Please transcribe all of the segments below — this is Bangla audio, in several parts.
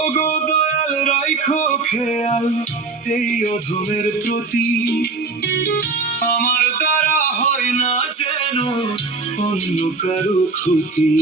ওগো দয়াল রাইখো খেয়াল এই অধমের প্রতি, আমার দ্বারা হয় না যেন অন্য কারো ক্ষতি।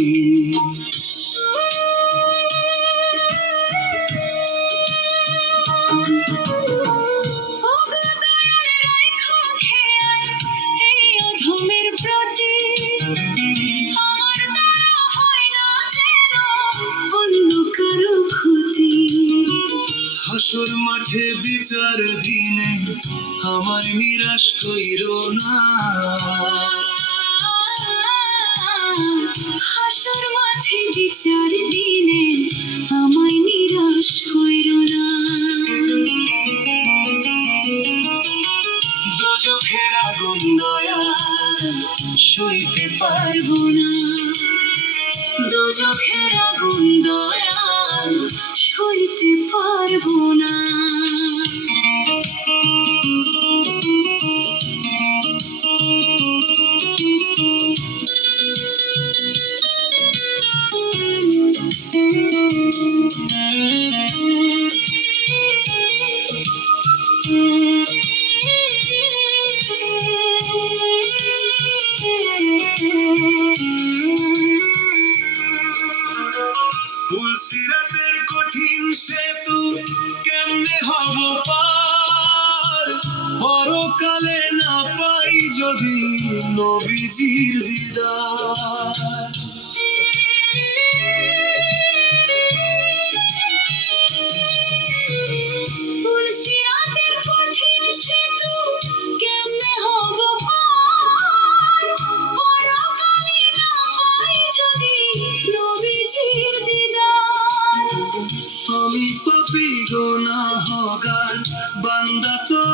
হাসর মাঠে বিচার দিনে আমায় নিরাশ কইরো না, হাসর মাঠে বিচার দিনে আমায় নিরাশ কইরো না। দোজখের আগুন দয়াল সইতে পারবো না, দোজখের আগুন দয়াল সইতে পারবো না। ফুলসিরাতের কঠিন সেতু কেমনে হব পার, পরকালে না পাই যদি নবীজির দিদার। ফুলসিরাতের কঠিন সেতু কেমনে হব পার, পরকালে না পাই যদি নবীজির দিদার। আমি পাপী গুনাহগার বান্দা তো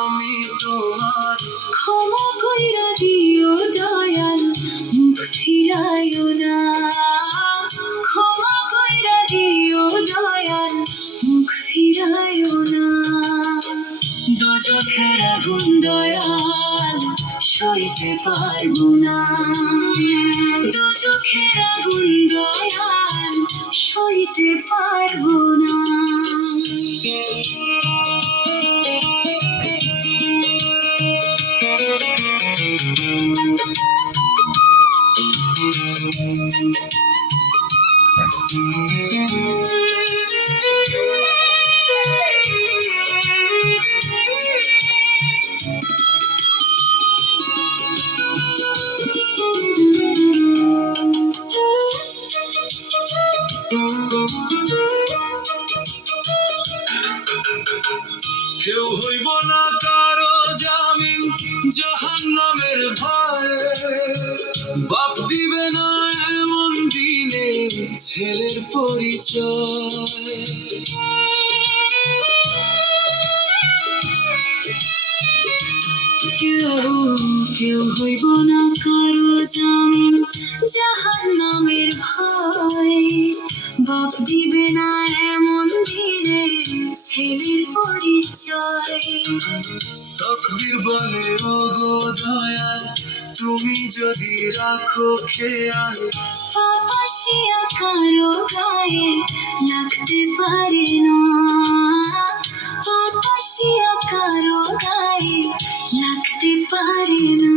আমি তোমার, ক্ষমা কইরা দিও দয়াল মুখ ফিরাইও না, ক্ষমা কইরা দিও দয়াল মুখ ফিরাইও না। দোজখের আগুন দয়াল সইতে পারবো না, দোজখের আগুন দয়াল সইতে পারবো না। কেউ হইব না কারো জামিন জাহান্নামের ভয়ে, বাপ দিবে না এমন দিনে ছেলের পরিচয়। কেউ হইব না কারো জামিন জাহান্নামের ভয়, বাপ দিবে না এমন দিনে ছেলের পরিচয়। তকবীর বলে ওগো দয়াল তুমি যদি রাখো খেয়াল, পাপাসিয়া কারো গায়ে লাগতে পারে না, পাপাসিয়া কারো গায়ে লাগতে পারে না।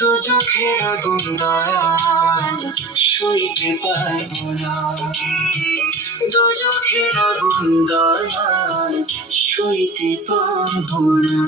দোজখের আগুন দয়াল সইতে পারবো না, দুচোখের আগুন দয়াল সইতে পারবো না।